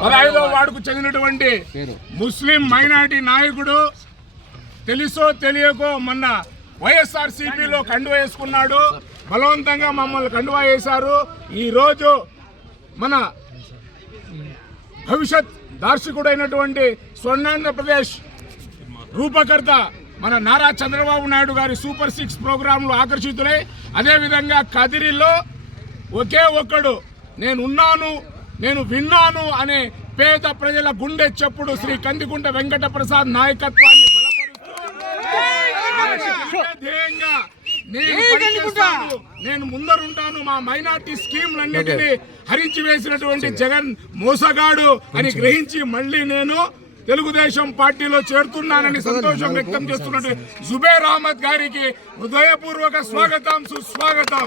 పదహైదో వార్డుకు చెందినటువంటి ముస్లిం మైనారిటీ నాయకుడు తెలుసో తెలియకో మొన్న వైఎస్ఆర్ సిపిలో కండువా వేసుకున్నాడు. బలవంతంగా మమ్మల్ని కండువా వేశారు. ఈ రోజు మన భవిష్యత్ దార్శకుడైనటువంటి స్వర్ణాంధ్రప్రదేశ్ రూపకర్త మన నారా చంద్రబాబు నాయుడు గారి సూపర్ సిక్స్ ప్రోగ్రాంలో ఆకర్షితులై అదేవిధంగా కదిరిలో ఒకే ఒక్కడు నేను ఉన్నాను. నేను విన్నాను అనే పేద ప్రజల గుండె చప్పుడు శ్రీ కందికుంట వెంకట ప్రసాద్ నాయకత్వాన్ని నేను ముందరుంటాను మా మైనార్టీ స్కీమ్లన్నిటినీ హరించి వేసినటువంటి జగన్ మోసగాడు అని గ్రహించి మళ్ళీ నేను తెలుగుదేశం పార్టీలో చేరుతున్నానని సంతోషం వ్యక్తం చేస్తున్నట్టు జుబేర్ అహ్మద్ గారికి హృదయపూర్వక స్వాగతం. సుస్వాగతం